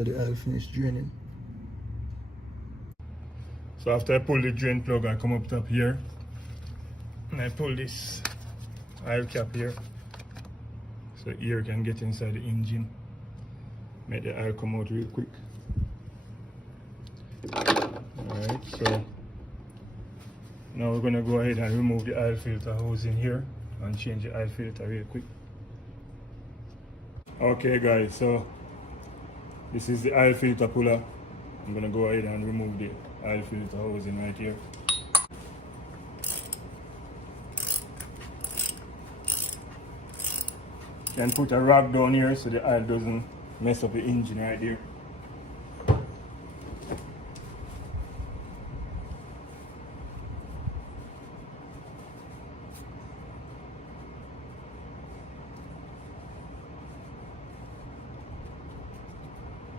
after the oil finished draining. So after I pull the drain plug, I come up top here and I pull this oil cap here so air can get inside the engine, make the oil come out real quick. Alright, so now we're gonna go ahead and remove the oil filter hose in here and change the oil filter real quick. Okay guys, so this is the oil filter puller. I'm gonna go ahead and remove the oil filter housing right here. You can put a rag down here so the oil doesn't mess up the engine right there.